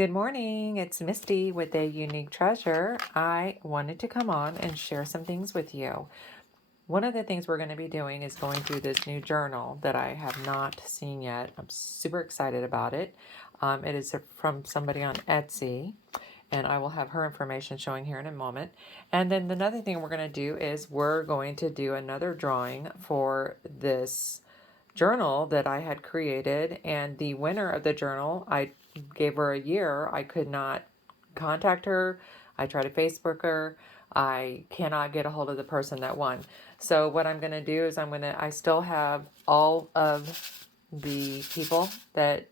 Good morning. It's Misty with a unique treasure. I wanted to come on and share some things with you. One of the things we're going to be doing is going through this new journal that I have not seen yet. I'm super excited about it. It is from somebody on Etsy, and I will have her information showing here in a moment. And then another thing we're going to do is we're going to do another drawing for this journal that I had created, and the winner of the journal, I gave her a year. I could not contact her. I tried to Facebook her. I cannot get a hold of the person that won. So what I'm going to do is I still have all of the people that,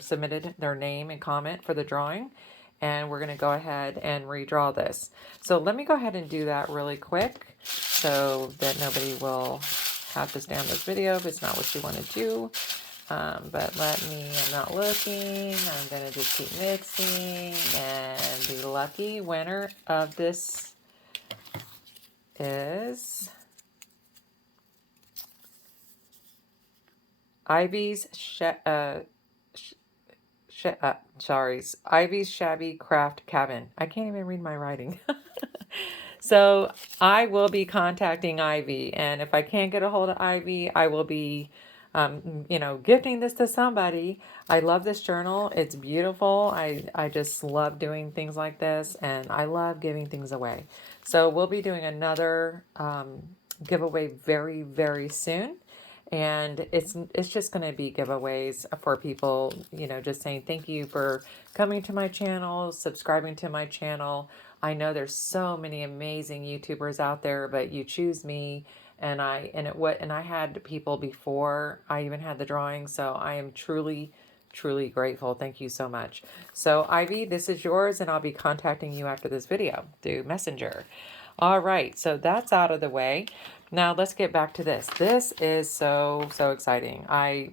submitted their name and comment for the drawing. And we're going to go ahead and redraw this. So let me go ahead and do that really quick so that nobody will have to stay on this video if it's not what you want to do. But I'm not looking. I'm going to just keep mixing. And the lucky winner of this is Ivy's Ivy's Shabby Craft Cabin. I can't even read my writing. So I will be contacting Ivy, and if I can't get a hold of Ivy, I will be, gifting this to somebody. I love this journal. It's beautiful. I just love doing things like this, and I love giving things away. So we'll be doing another giveaway very, very soon. And it's just going to be giveaways for people, just saying thank you for coming to my channel, subscribing to my channel. I know there's so many amazing YouTubers out there, but you choose me, and I had people before I even had the drawing, so I am truly, truly grateful. Thank you so much. So Ivy, this is yours, and I'll be contacting you after this video through Messenger. All right, so that's out of the way. Now let's get back to this. This is so exciting. I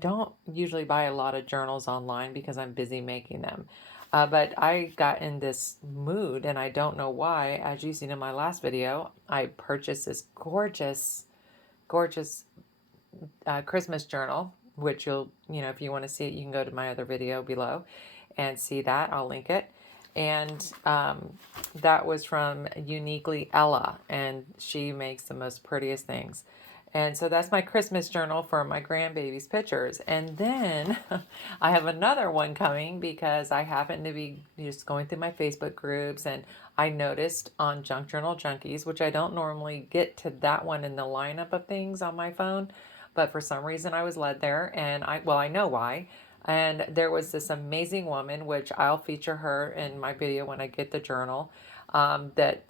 don't usually buy a lot of journals online because I'm busy making them. But I got in this mood, and I don't know why. As you seen in my last video, I purchased this gorgeous, gorgeous Christmas journal, which if you want to see it, you can go to my other video below and see that. I'll link it. And that was from Uniquely Ella, and she makes the most prettiest things. And so that's my Christmas journal for my grandbaby's pictures. And then I have another one coming because I happen to be just going through my Facebook groups, and I noticed on Junk Journal Junkies, which I don't normally get to that one in the lineup of things on my phone, but for some reason I was led there, and I know why. And there was this amazing woman, which I'll feature her in my video when I get the journal, that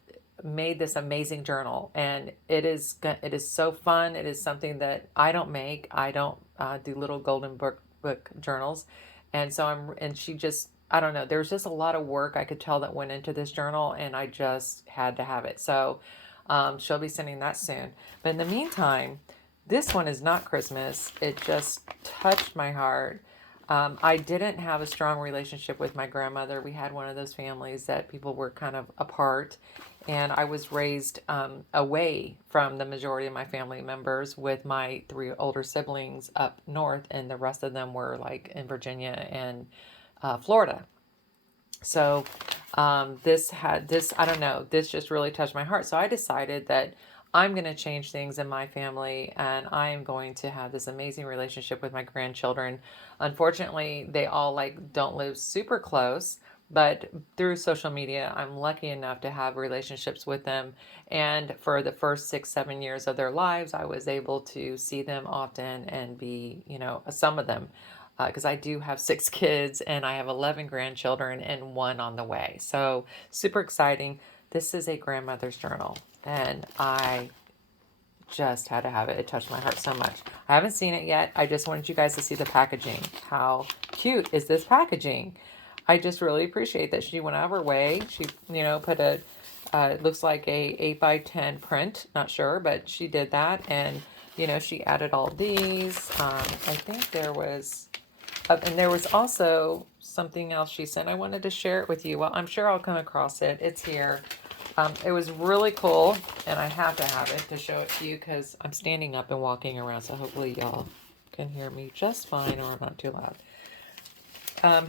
made this amazing journal. And it is so fun. It is something that I don't make. I don't do little golden book journals. And so she just, I don't know, there's just a lot of work I could tell that went into this journal, and I just had to have it. So she'll be sending that soon. But in the meantime, this one is not Christmas. It just touched my heart. I didn't have a strong relationship with my grandmother. We had one of those families that people were kind of apart, and I was raised away from the majority of my family members with my 3 older siblings up north, and the rest of them were like in Virginia and Florida. So I don't know, this just really touched my heart. So I decided that I'm going to change things in my family, and I'm going to have this amazing relationship with my grandchildren. Unfortunately, they all don't live super close, but through social media, I'm lucky enough to have relationships with them. And for the first 6-7 years of their lives, I was able to see them often and be, some of them, because I do have 6 kids, and I have 11 grandchildren and 1 on the way. So super exciting. This is a grandmother's journal, and I just had to have it. It touched my heart so much. I haven't seen it yet. I just wanted you guys to see the packaging. How cute is this packaging? I just really appreciate that she went out of her way. She, put it looks like a 8x10 print. Not sure, but she did that. And, she added all these. I think there was, and there was also something else she sent. I wanted to share it with you. Well, I'm sure I'll come across it. It's here. It was really cool, and I have to have it to show it to you because I'm standing up and walking around, so hopefully y'all can hear me just fine, or I'm not too loud.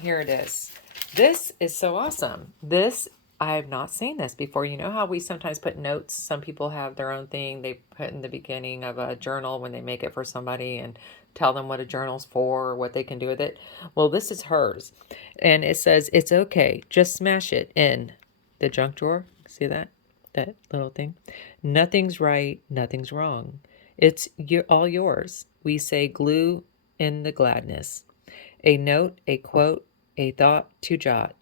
Here it is. This is so awesome. This, I have not seen this before. You know how we sometimes put notes? Some people have their own thing they put in the beginning of a journal when they make it for somebody and tell them what a journal's for or what they can do with it. Well, this is hers. And it says, it's okay. Just smash it in the junk drawer. See that? That little thing? Nothing's right. Nothing's wrong. It's all yours. We say glue in the gladness. A note, a quote, a thought to jot,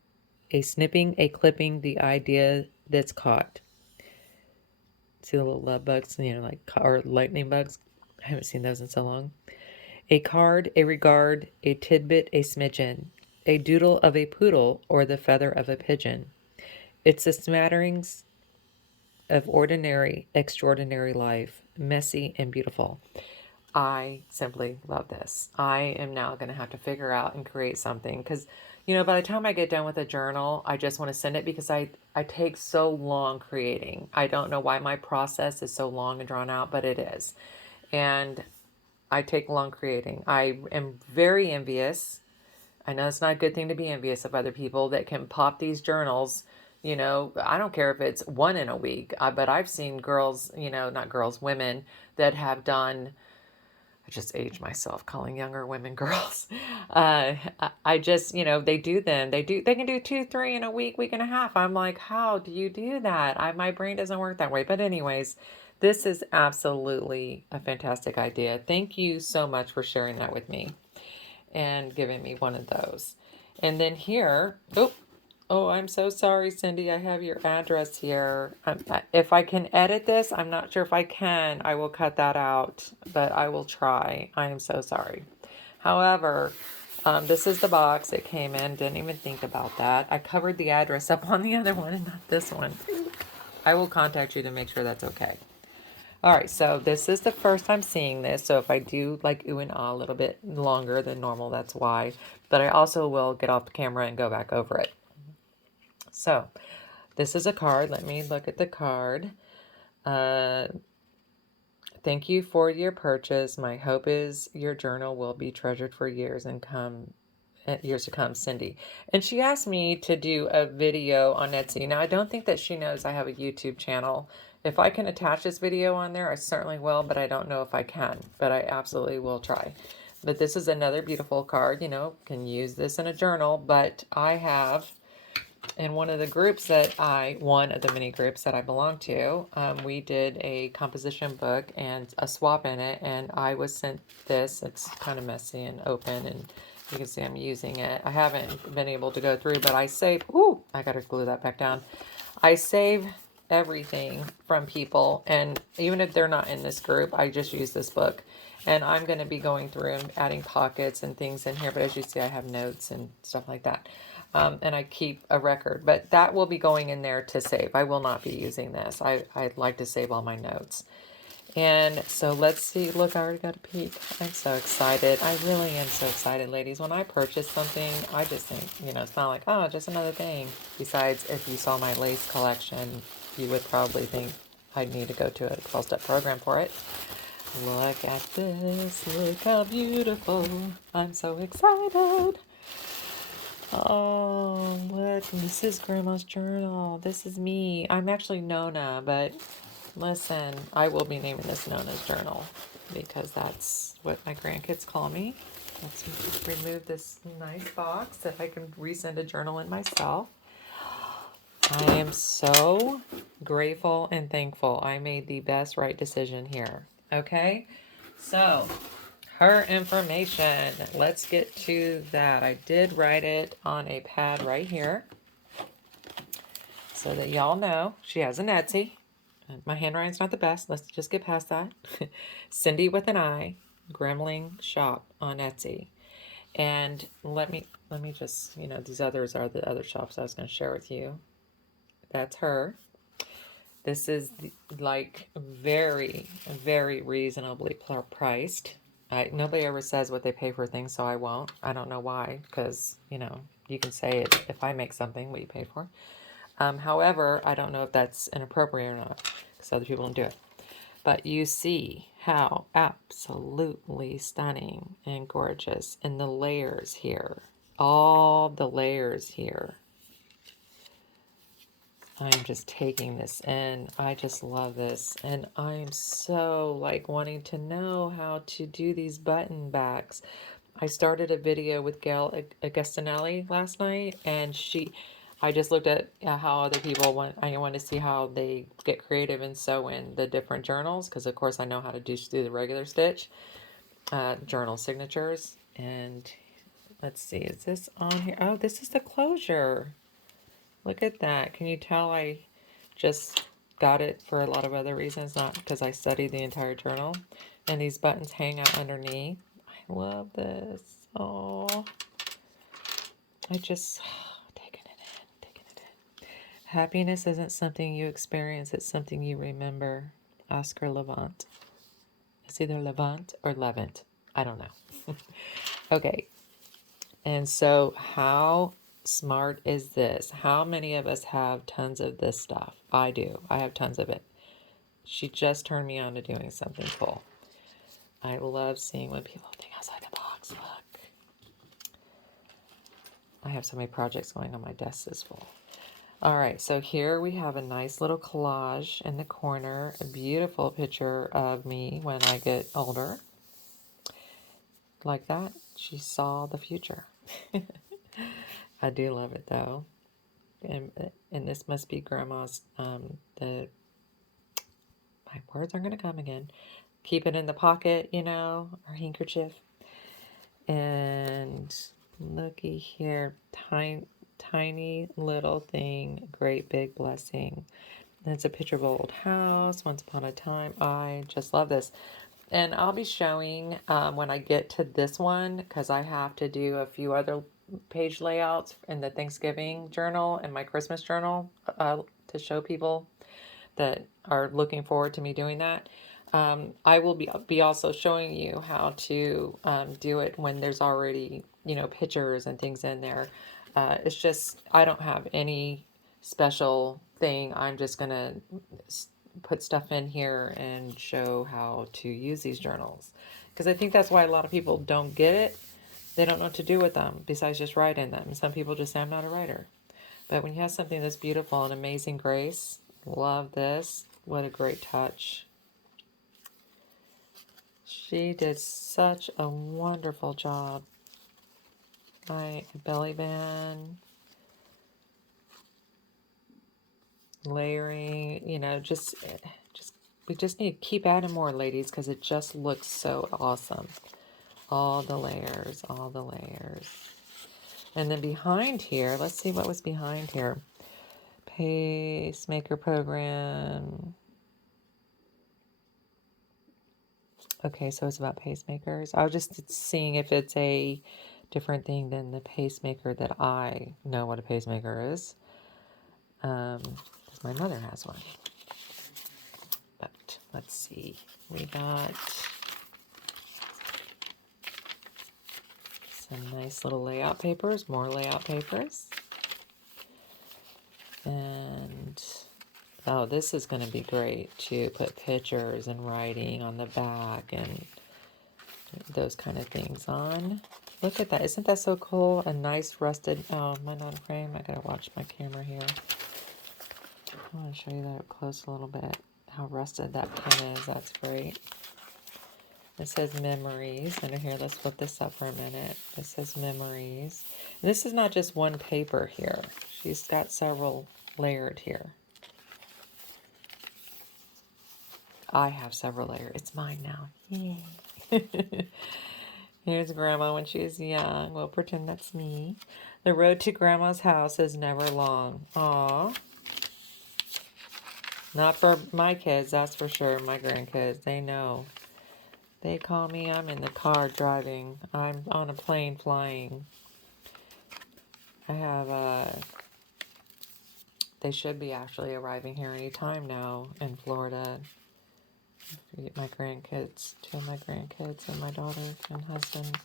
a snipping, a clipping, the idea that's caught. See the little love bugs, like or lightning bugs? I haven't seen those in so long. A card, a regard, a tidbit, a smidgen, a doodle of a poodle, or the feather of a pigeon. It's the smatterings of ordinary, extraordinary life, messy and beautiful. I simply love this. I am now going to have to figure out and create something because, by the time I get done with a journal, I just want to send it because I take so long creating. I don't know why my process is so long and drawn out, but it is. And I take long creating. I am very envious. I know it's not a good thing to be envious of other people that can pop these journals. I don't care if it's one in a week, but I've seen girls, not girls, women that have done. I just age myself calling younger women girls. I just, they do them. They can do 2, 3 in a week, week and a half. I'm like, how do you do that? My brain doesn't work that way. But anyways, this is absolutely a fantastic idea. Thank you so much for sharing that with me and giving me one of those. And then here, oh, I'm so sorry, Cindy. I have your address here. If I can edit this, I'm not sure if I can. I will cut that out, but I will try. I am so sorry. However, this is the box it came in. Didn't even think about that. I covered the address up on the other one and not this one. I will contact you to make sure that's okay. All right, so this is the first time seeing this. So if I do like ooh and ah a little bit longer than normal, that's why. But I also will get off the camera and go back over it. So this is a card. Let me look at the card. Thank you for your purchase. My hope is your journal will be treasured for years to come, Cindy. And she asked me to do a video on Etsy. Now, I don't think that she knows I have a YouTube channel. If I can attach this video on there, I certainly will, but I don't know if I can. But I absolutely will try. But this is another beautiful card. Can use this in a journal. But I have, in one of the many groups that I belong to, we did a composition book and a swap in it. And I was sent this. It's kind of messy and open, and you can see I'm using it. I haven't been able to go through, but I save, I got to glue that back down. I save everything from people, and even if they're not in this group, I just use this book. And I'm going to be going through and adding pockets and things in here, but as you see, I have notes and stuff like that. And I keep a record, but that will be going in there to save. I will not be using this. I'd like to save all my notes. And so let's see. Look, I already got a peek. I'm so excited. I really am so excited, ladies. When I purchase something, I just think, it's not like, oh, just another thing. Besides, if you saw my lace collection, you would probably think I'd need to go to a 12-step program for it. Look at this. Look how beautiful. I'm so excited. Oh, look. This is Grandma's journal. This is me. I'm actually Nona, but listen, I will be naming this Nona's journal because that's what my grandkids call me. Let's remove this nice box if I can resend a journal in myself. I am so grateful and thankful. I made the best right decision here. Okay, so her information. Let's get to that. I did write it on a pad right here so that y'all know she has an Etsy. My handwriting's not the best. Let's just get past that. Cindi with an I, Gremlin Shop on Etsy. And let me just, these others are the other shops I was going to share with you. That's her. This is like very, very reasonably priced. Nobody ever says what they pay for things, so I won't. I don't know why, because, you can say it if I make something, what you pay for. However, I don't know if that's inappropriate or not, because other people don't do it. But you see how absolutely stunning and gorgeous, and the layers here. all the layers here. I'm just taking this in. I just love this. And I'm so like wanting to know how to do these button backs. I started a video with Gail Agustinelli last night, and I just looked at how other people I want to see how they get creative and sew in the different journals, because of course I know how to do the regular stitch, journal signatures. And let's see, is this on here? Oh, this is the closure. Look at that. Can you tell I just got it for a lot of other reasons, not because I studied the entire journal. And these buttons hang out underneath. I love this. Oh, I just taking it in, taking it in. Happiness isn't something you experience, it's something you remember. Oscar Levant. It's either Levant or Levant. I don't know. Okay. And so how smart is this? How many of us have tons of this stuff? I do. I have tons of it. She just turned me on to doing something cool. I love seeing when people think outside the box. Look. I have so many projects going on, my desk is full. All right, so here we have a nice little collage in the corner, a beautiful picture of me when I get older. Like that, she saw the future. I do love it though. And this must be Grandma's, my words aren't going to come again. Keep it in the pocket, you know, or handkerchief. And looky here, tiny little thing, great big blessing. And it's a picture of an old house, once upon a time. I just love this. And I'll be showing when I get to this one, because I have to do a few other page layouts in the Thanksgiving journal and my Christmas journal to show people that are looking forward to me doing that. I will be also showing you how to do it when there's already, you know, pictures and things in there. It's just, I don't have any special thing. I'm just going to put stuff in here and show how to use these journals. Because I think that's why a lot of people don't get it. They don't know what to do with them besides just write in them. Some people just say, I'm not a writer. But when you have something that's beautiful and amazing grace, love this. What a great touch. She did such a wonderful job. My belly band, layering, you know, just we just need to keep adding more, ladies, because it just looks so awesome. All the layers, all the layers. And then behind here, let's see what was behind here. Pacemaker program. Okay, so it's about pacemakers. I was just seeing if it's a different thing than the pacemaker that I know what a pacemaker is. Because my mother has one. But let's see. We got some nice little layout papers, more layout papers. And oh, this is going to be great to put pictures and writing on the back and those kind of things on. Look at that. Isn't that so cool? A nice rusted, oh, am I not in frame? I gotta watch my camera here. I want to show you that up close a little bit. How rusted that pen is. That's great. It says memories. Under here, let's flip this up for a minute. It says memories. And this is not just one paper here. She's got several layered here. I have several layers. It's mine now. Yay. Here's Grandma when she was young. We'll pretend that's me. The road to Grandma's house is never long. Aw. Not for my kids, that's for sure. My grandkids, they know. They call me, I'm in the car driving. I'm on a plane flying. I have, they should be actually arriving here any time now in Florida. My grandkids, two of my grandkids, and my daughter and husband.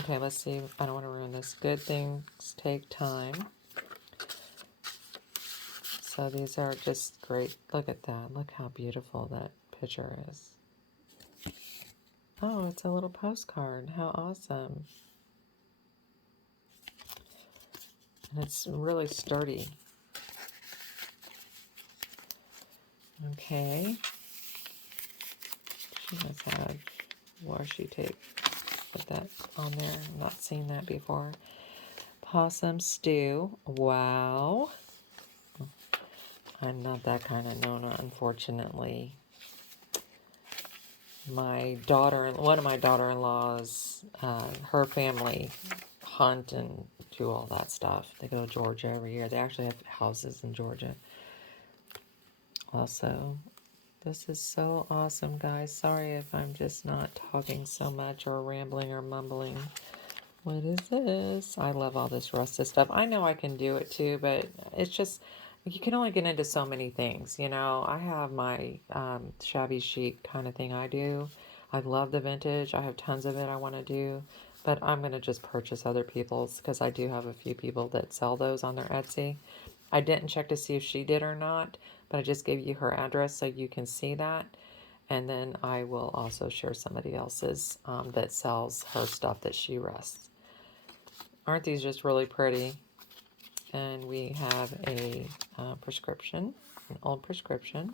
Okay, let's see. I don't want to ruin this. Good things take time. So these are just great. Look at that. Look how beautiful that picture is. Oh, it's a little postcard. How awesome. And it's really sturdy. Okay. She must have washi tape. Put that on there. I've not seen that before. Possum stew. Wow. I'm not that kind of Nona, unfortunately. One of my daughter-in-laws, her family hunt and do all that stuff. They go to Georgia every year. They actually have houses in Georgia. Also, this is so awesome, guys. Sorry if I'm just not talking so much or rambling or mumbling. What is this? I love all this rusted stuff. I know I can do it too, but it's just, you can only get into so many things. You know, I have my shabby chic kind of thing I do. I love the vintage. I have tons of it I want to do, but I'm going to just purchase other people's because I do have a few people that sell those on their Etsy. I didn't check to see if she did or not, but I just gave you her address so you can see that. And then I will also share somebody else's that sells her stuff that she rests. Aren't these just really pretty? And we have a prescription, an old prescription.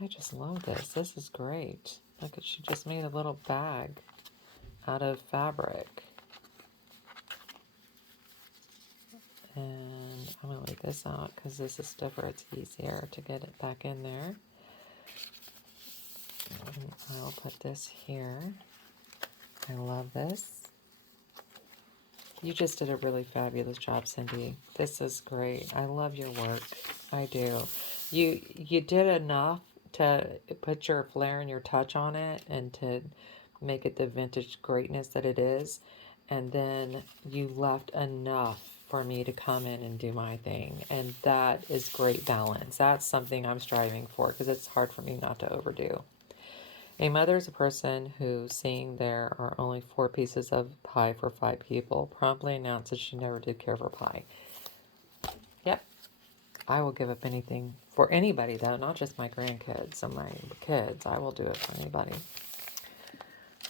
I just love this. This is great. Look at, she just made a little bag out of fabric. And I'm going to leave this out because this is stiffer. It's easier to get it back in there. And I'll put this here. I love this. You just did a really fabulous job, Cindi. This is great. I love your work. I do. You did enough to put your flair and your touch on it and to make it the vintage greatness that it is. And then you left enough for me to come in and do my thing. And that is great balance. That's something I'm striving for because it's hard for me not to overdo. A mother is a person who, seeing there are only 4 pieces of pie for 5 people, promptly announces she never did care for pie. Yep. I will give up anything for anybody, though, not just my grandkids and my kids. I will do it for anybody.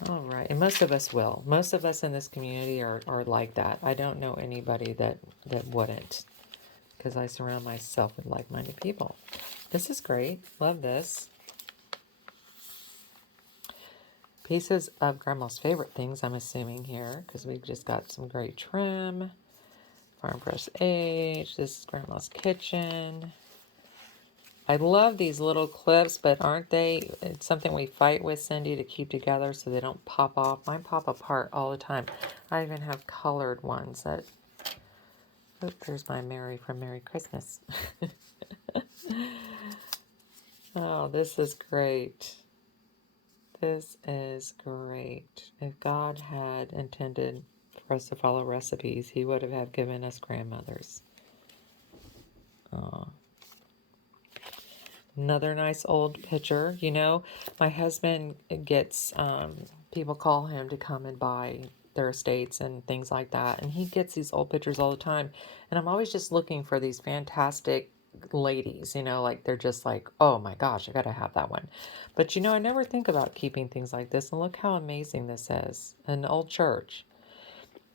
All right. And most of us will. Most of us in this community are like that. I don't know anybody that wouldn't because I surround myself with like-minded people. This is great. Love this. Pieces of Grandma's favorite things, I'm assuming here, because we've just got some great trim. Farm Fresh Age. This is Grandma's Kitchen. I love these little clips, but aren't they? It's something we fight with, Cindi, to keep together so they don't pop off. Mine pop apart all the time. I even have colored ones that... Oh, there's my Mary from Merry Christmas. Oh, this is great. This is great. If God had intended for us to follow recipes, he would have given us grandmothers. Oh. Another nice old picture. You know, my husband gets, people call him to come and buy their estates and things like that. And he gets these old pictures all the time. And I'm always just looking for these fantastic ladies, you know, like they're just like, oh my gosh, I gotta have that one. But you know, I never think about keeping things like this. And look how amazing this is. An old church.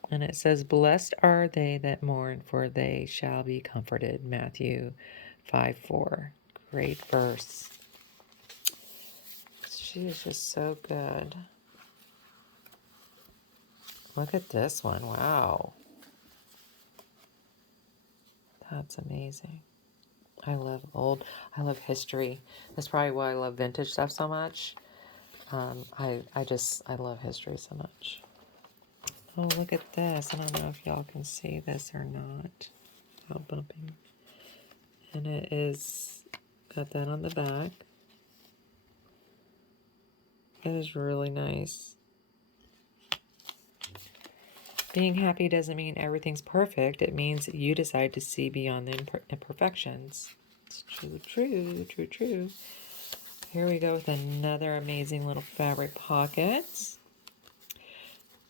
And it says, blessed are they that mourn, for they shall be comforted. Matthew 5:4. Great verse. She is just so good. Look at this one. Wow. That's amazing. I love history. That's probably why I love vintage stuff so much. I love history so much. Oh, look at this. I don't know if y'all can see this or not. Without bumping. And it is, got that on the back. It is really nice. Being happy doesn't mean everything's perfect. It means you decide to see beyond the imperfections. It's true, true, true, true. Here we go with another amazing little fabric pocket.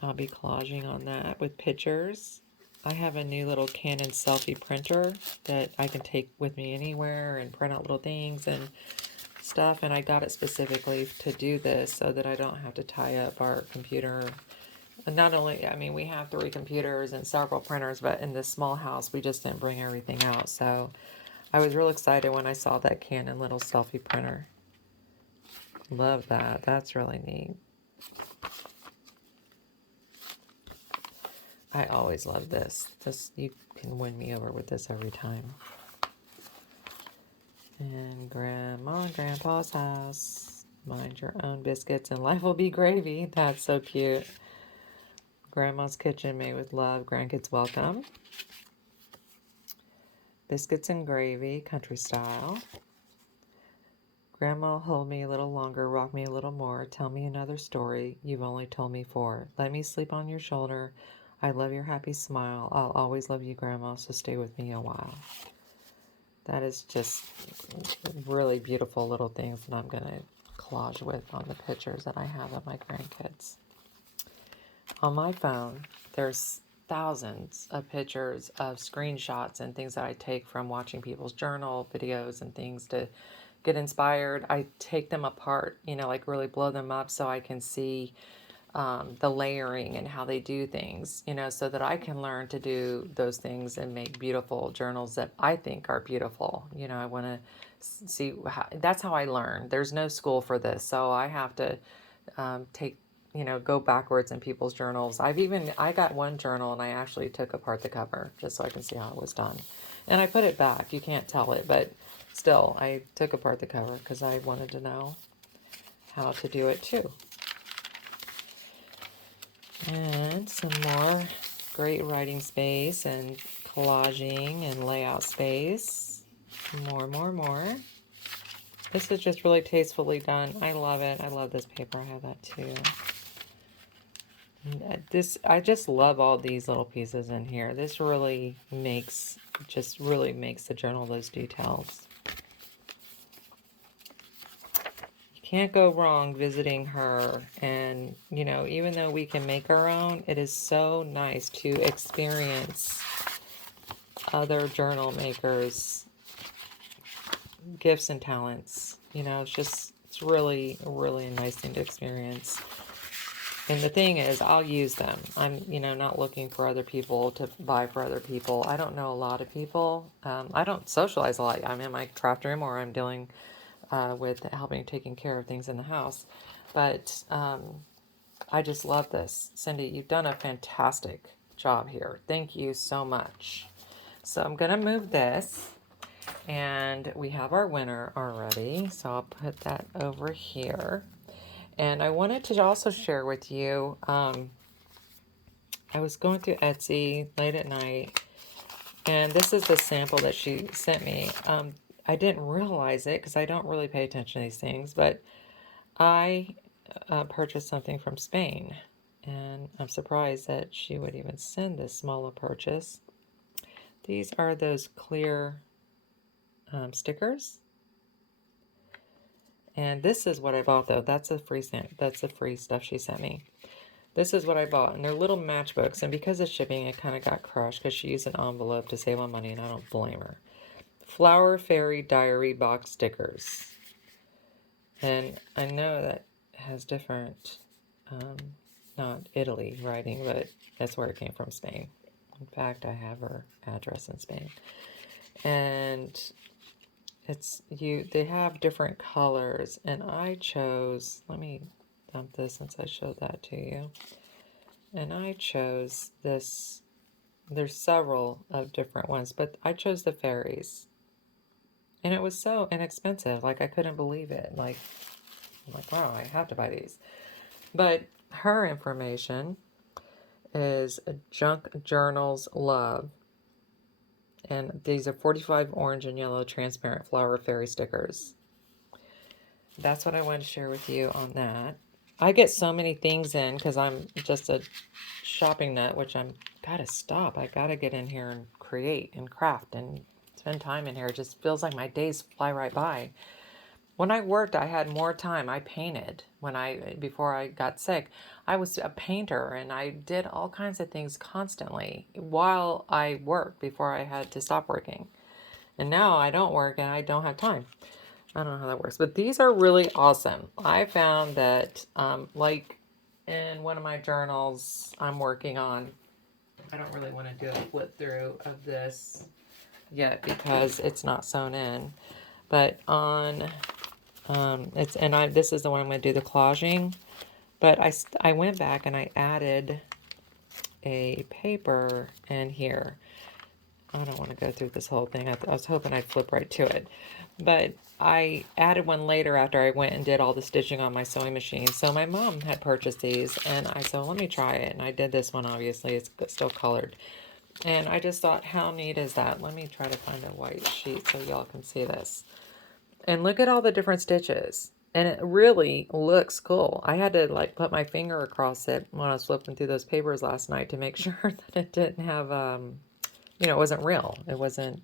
I'll be collaging on that with pictures. I have a new little Canon selfie printer that I can take with me anywhere and print out little things and stuff. And I got it specifically to do this so that I don't have to tie up our computer And not only, I mean, we have 3 computers and several printers, but in this small house, we just didn't bring everything out. So I was real excited when I saw that Canon little selfie printer. Love that. That's really neat. I always love this. This, you can win me over with this every time. And Grandma and Grandpa's house. Mind your own biscuits and life will be gravy. That's so cute. Grandma's kitchen made with love. Grandkids welcome. Biscuits and gravy, country style. Grandma, hold me a little longer, rock me a little more. Tell me another story. You've only told me 4. Let me sleep on your shoulder. I love your happy smile. I'll always love you, Grandma, so stay with me a while. That is just really beautiful little things that I'm going to collage with on the pictures that I have of my grandkids. On my phone, there's thousands of pictures of screenshots and things that I take from watching people's journal videos and things to get inspired. I take them apart, you know, like really blow them up so I can see the layering and how they do things, you know, so that I can learn to do those things and make beautiful journals that I think are beautiful. You know, I want to see how, that's how I learn. There's no school for this, so I have to take, you know, go backwards in people's journals. I got one journal and I actually took apart the cover just so I can see how it was done. And I put it back. You can't tell it, but still, I took apart the cover because I wanted to know how to do it too. And some more great writing space and collaging and layout space. More. This is just really tastefully done. I love it. I love this paper. I have that too. I just love all these little pieces in here. This really makes the journal those details. Can't go wrong visiting her. And, you know, even though we can make our own, it is so nice to experience other journal makers' gifts and talents. You know, it's really, really a nice thing to experience. And the thing is, I'll use them. I'm, you know, not looking for other people to buy for other people. I don't know a lot of people. I don't socialize a lot. I'm in my craft room or I'm dealing with helping taking care of things in the house. But I just love this. Cindy, you've done a fantastic job here. Thank you so much. So I'm going to move this. And we have our winner already. So I'll put that over here. And I wanted to also share with you, I was going through Etsy late at night, and this is the sample that she sent me. I didn't realize it because I don't really pay attention to these things, but I purchased something from Spain, and I'm surprised that she would even send this small a purchase. These are those clear stickers. And this is what I bought, though. That's a free stuff she sent me. This is what I bought, and they're little matchbooks. And because of shipping, it kind of got crushed because she used an envelope to save on money, and I don't blame her. Flower Fairy Diary box stickers. And I know that has different, not Italy writing, but that's where it came from, Spain. In fact, I have her address in Spain. And they have different colors, and I chose, let me dump this since I showed that to you. And I chose this. There's several of different ones, but I chose the fairies. And it was so inexpensive. Like, I couldn't believe it. Like, I'm like, wow, I have to buy these. But her information is Junk Journals Love. And these are 45 orange and yellow transparent flower fairy stickers. That's what I wanted to share with you on that. I get so many things in because I'm just a shopping nut, which I'm gotta stop. I gotta get in here and create and craft and spend time in here. It just feels like my days fly right by. When I worked, I had more time. I painted before I got sick. I was a painter and I did all kinds of things constantly while I worked before I had to stop working. And now I don't work and I don't have time. I don't know how that works, but these are really awesome. I found that, like in one of my journals I'm working on. I don't really want to do a flip through of this yet because it's not sewn in. But on, this is the one I'm going to do the collaging. But I went back and I added a paper in here. I don't want to go through this whole thing. I was hoping I'd flip right to it. But I added one later after I went and did all the stitching on my sewing machine. So my mom had purchased these, and I said, well, let me try it. And I did this one, obviously. It's still colored. And I just thought, how neat is that? Let me try to find a white sheet so y'all can see this. And look at all the different stitches. And it really looks cool. I had to like put my finger across it when I was flipping through those papers last night to make sure that it didn't have, you know, it wasn't real. It wasn't.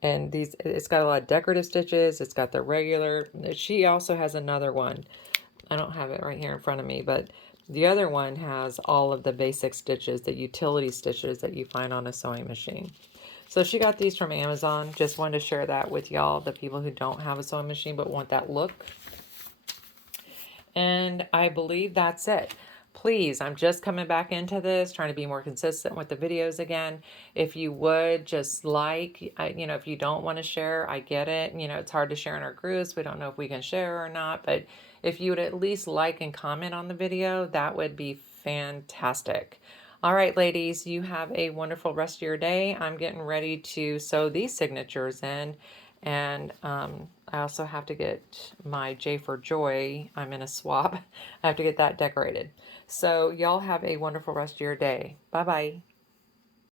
And these, it's got a lot of decorative stitches. It's got the regular. She also has another one. I don't have it right here in front of me, but the other one has all of the basic stitches, the utility stitches that you find on a sewing machine. So she got these from Amazon. Just wanted to share that with y'all, the people who don't have a sewing machine but want that look. And I believe that's it. Please, I'm just coming back into this, trying to be more consistent with the videos again. If you would just like, you know, if you don't want to share, I get it. You know, it's hard to share in our groups. We don't know if we can share or not. But if you would at least like and comment on the video, that would be fantastic. All right, ladies, you have a wonderful rest of your day. I'm getting ready to sew these signatures in. And I also have to get my J for Joy. I'm in a swap. I have to get that decorated. So y'all have a wonderful rest of your day. Bye-bye.